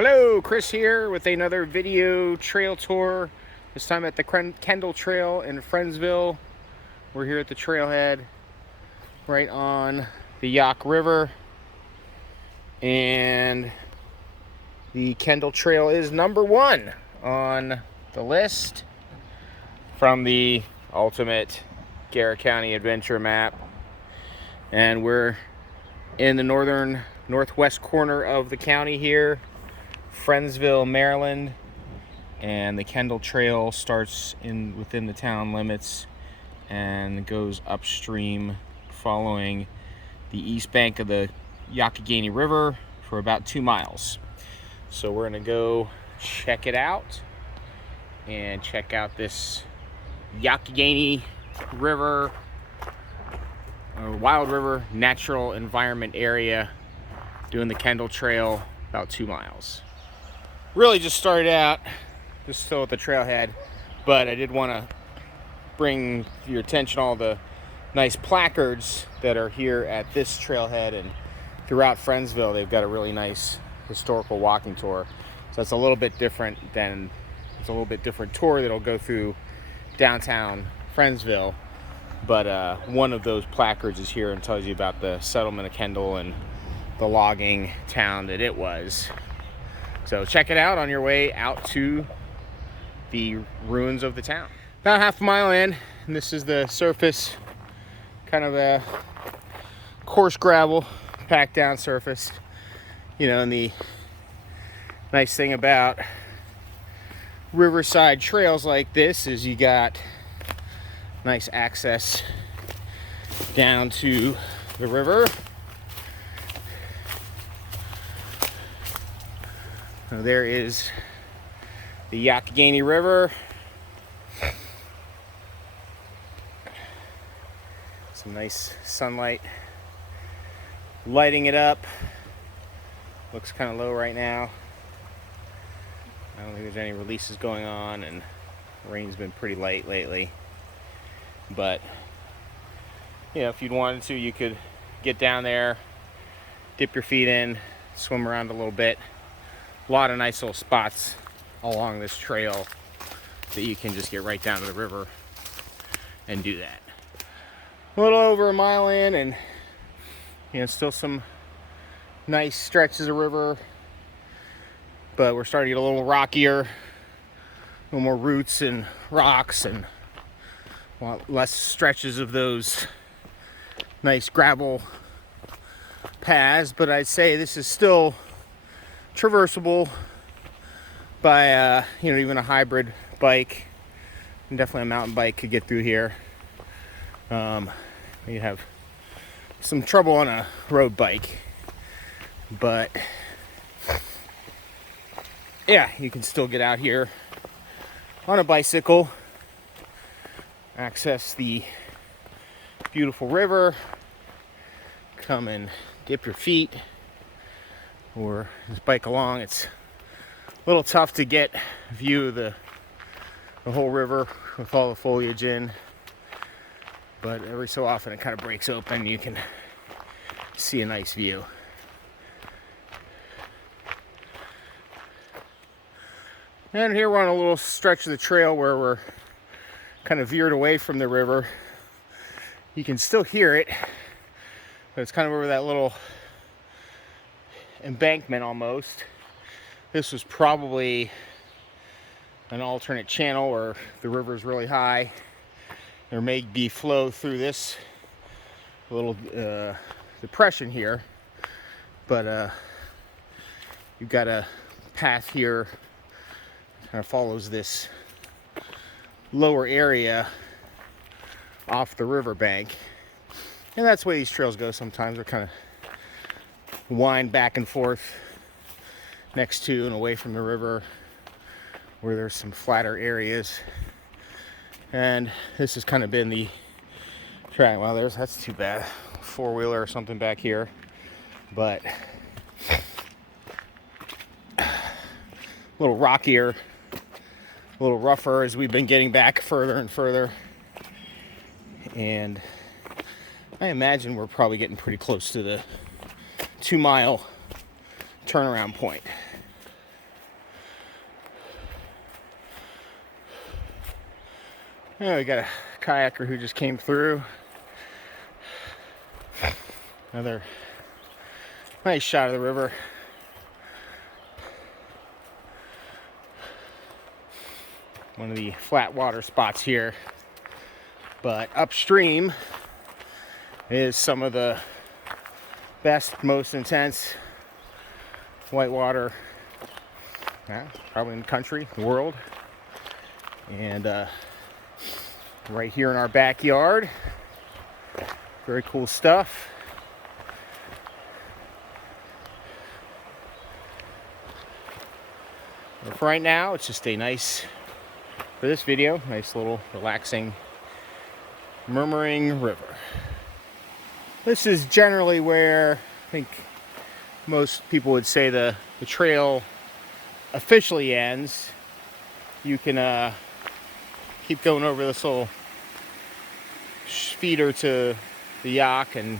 Hello, Chris here with another video trail tour. This time at the Kendall Trail in Friendsville. We're here at the trailhead right on the Youghiogheny River. And the Kendall Trail is #1 on the list from the ultimate Garrett County adventure map. And we're in the northwest corner of the county here, Friendsville, Maryland, and the Kendall Trail starts within the town limits and goes upstream following the east bank of the Youghiogheny River for about 2 miles. So we're gonna go check it out and check out this Youghiogheny River, or Wild River Natural Environment Area, doing the Kendall Trail about 2 miles. Really just started out just still at the trailhead, but I did want to bring your attention all the nice placards that are here at this trailhead and throughout Friendsville. They've got a really nice historical walking tour. So that's a little bit different tour that'll go through downtown Friendsville. But one of those placards is here and tells you about the settlement of Kendall and the logging town that it was. So check it out on your way out to the ruins of the town. About half a mile in, and this is the surface, kind of a coarse gravel, packed down surface. You know, and the nice thing about riverside trails like this is you got nice access down to the river. So there is the Youghiogheny River. Some nice sunlight lighting it up. Looks kind of low right now. I don't think there's any releases going on, and the rain's been pretty light lately. But you know, if you'd wanted to, you could get down there, dip your feet in, swim around a little bit. A lot of nice little spots along this trail that you can just get right down to the river and do that. A little over a mile in, and you know, still some nice stretches of river, but we're starting to get a little rockier, a little more roots and rocks, and a lot less stretches of those nice gravel paths. But I'd say this is still traversable by even a hybrid bike, and definitely a mountain bike could get through here. You have some trouble on a road bike, but yeah, you can still get out here on a bicycle, access the beautiful river, come and dip your feet, or just bike along. It's a little tough to get a view of the whole river with all the foliage in, but every so often it kind of breaks open, you can see a nice view. And here we're on a little stretch of the trail where we're kind of veered away from the river. You can still hear it, but it's kind of over that little embankment almost. This was probably an alternate channel where the river is really high. There may be flow through this little depression here, but you've got a path here kind of follows this lower area off the riverbank, and that's the way these trails go sometimes. They're kind of wind back and forth next to and away from the river where there's some flatter areas. And this has kind of been the track. Well, that's too bad. Four-wheeler or something back here, but a little rockier, a little rougher as we've been getting back further and further. And I imagine we're probably getting pretty close to the 2 mile turnaround point. Oh, we got a kayaker who just came through. Another nice shot of the river. One of the flat water spots here. But upstream is some of the best, most intense whitewater, probably in the country, the world. And right here in our backyard, very cool stuff. But for right now, it's just a nice, for this video, nice little relaxing murmuring river. This is generally where I think most people would say the trail officially ends. You can keep going over this little feeder to the Yough, and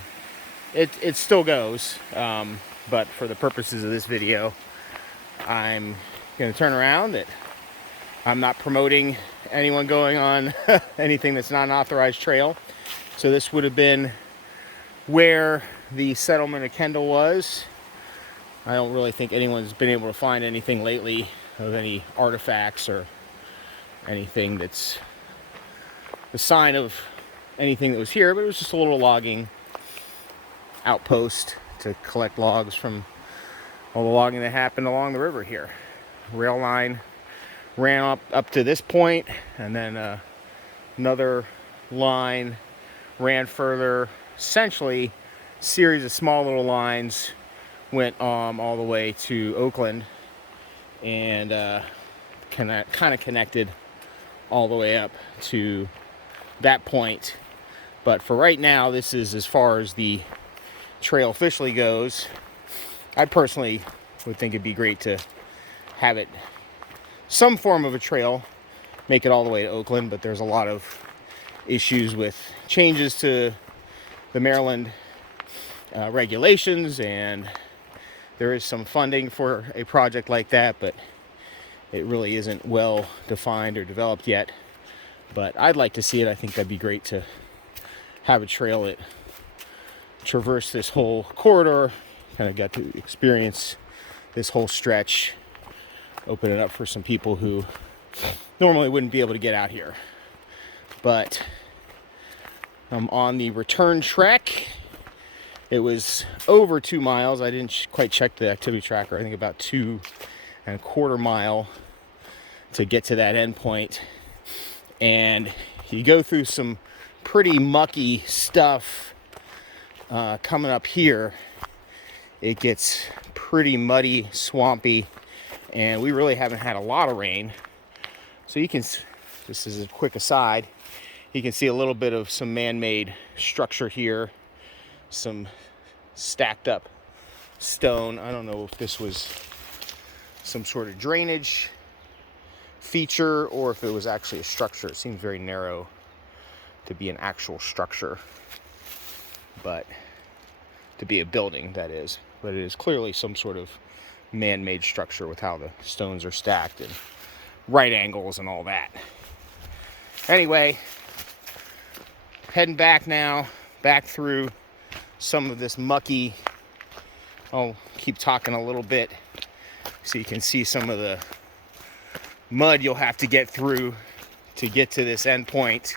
it still goes. But for the purposes of this video, I'm going to turn around. That I'm not promoting anyone going on anything that's not an authorized trail. So this would have been where the settlement of Kendall was. I don't really think anyone's been able to find anything lately of any artifacts or anything that's a sign of anything that was here, but it was just a little logging outpost to collect logs from all the logging that happened along the river here. Rail line ran up to this point, and then another line ran further. Essentially, a series of small little lines went all the way to Oakland, and kind of connected all the way up to that point. But for right now, this is as far as the trail officially goes. I personally would think it'd be great to have it some form of a trail, make it all the way to Oakland, but there's a lot of issues with changes to the Maryland regulations, and there is some funding for a project like that, but it really isn't well defined or developed yet. But I'd like to see it. I think that'd be great to have a trail that traversed this whole corridor, kind of got to experience this whole stretch, open it up for some people who normally wouldn't be able to get out here. But I'm on the return trek. It was over 2 miles. I didn't quite check the activity tracker. I think about 2.25 miles to get to that end point. And you go through some pretty mucky stuff coming up here. It gets pretty muddy, swampy, and we really haven't had a lot of rain. So you can, this is a quick aside, you can see a little bit of some man-made structure here, some stacked up stone. I don't know if this was some sort of drainage feature or if it was actually a structure. It seems very narrow to be an actual structure, but to be a building, that is. But it is clearly some sort of man-made structure with how the stones are stacked and right angles and all that. Anyway, heading back now, back through some of this mucky, I'll keep talking a little bit so you can see some of the mud you'll have to get through to get to this end point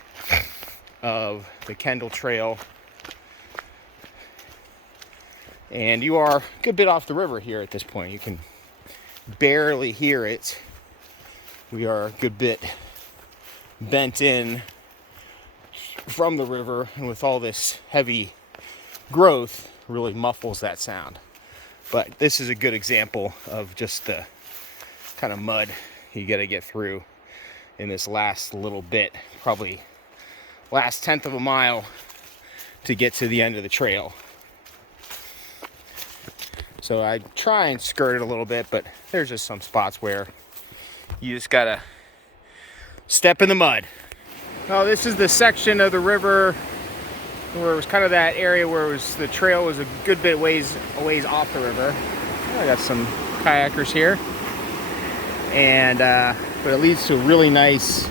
of the Kendall Trail. And you are a good bit off the river here at this point. You can barely hear it. We are a good bit bent in from the river, and with all this heavy growth, really muffles that sound. But this is a good example of just the kind of mud you got to get through in this last little bit, probably last 1/10 of a mile to get to the end of the trail. So I try and skirt it a little bit, but there's just some spots where you just gotta step in the mud. Oh, this is the section of the river where it was kind of that area where it was, the trail was a good bit a ways off the river. I got some kayakers here, and but it leads to a really nice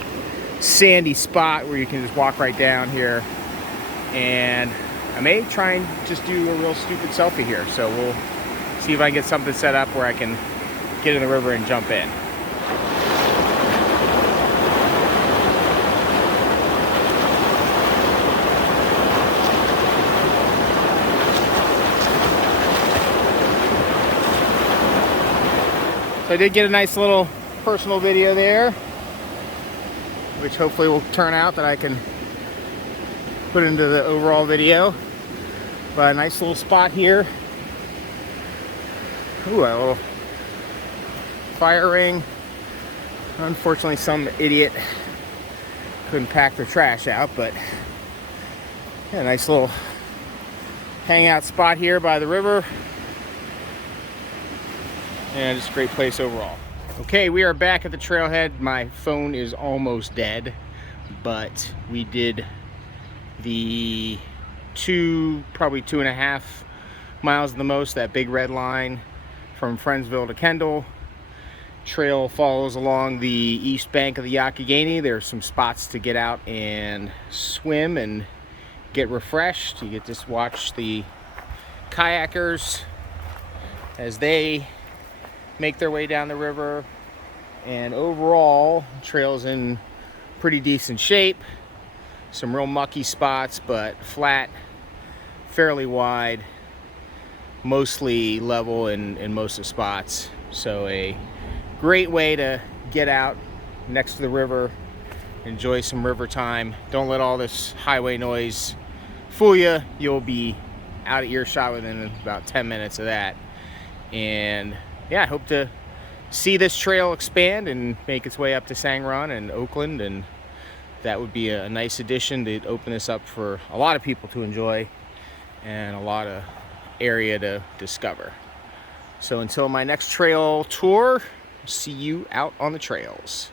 sandy spot where you can just walk right down here. And I may try and just do a real stupid selfie here. So we'll see if I can get something set up where I can get in the river and jump in. So I did get a nice little personal video there, which hopefully will turn out that I can put into the overall video. But a nice little spot here. Ooh, a little fire ring. Unfortunately, some idiot couldn't pack their trash out, but yeah, a nice little hangout spot here by the river. And just a great place overall. Okay, we are back at the trailhead. My phone is almost dead, but we did the probably 2.5 miles at the most, that big red line from Friendsville to Kendall. Trail follows along the east bank of the Youghiogheny. There's some spots to get out and swim and get refreshed. You get to watch the kayakers as they make their way down the river. And overall, the trail's in pretty decent shape. Some real mucky spots, but flat, fairly wide, mostly level in most of the spots. So a great way to get out next to the river, enjoy some river time. Don't let all this highway noise fool you. You'll be out of earshot within about 10 minutes of that. And yeah, I hope to see this trail expand and make its way up to Sangron and Oakland, and that would be a nice addition to open this up for a lot of people to enjoy and a lot of area to discover. So until my next trail tour, see you out on the trails.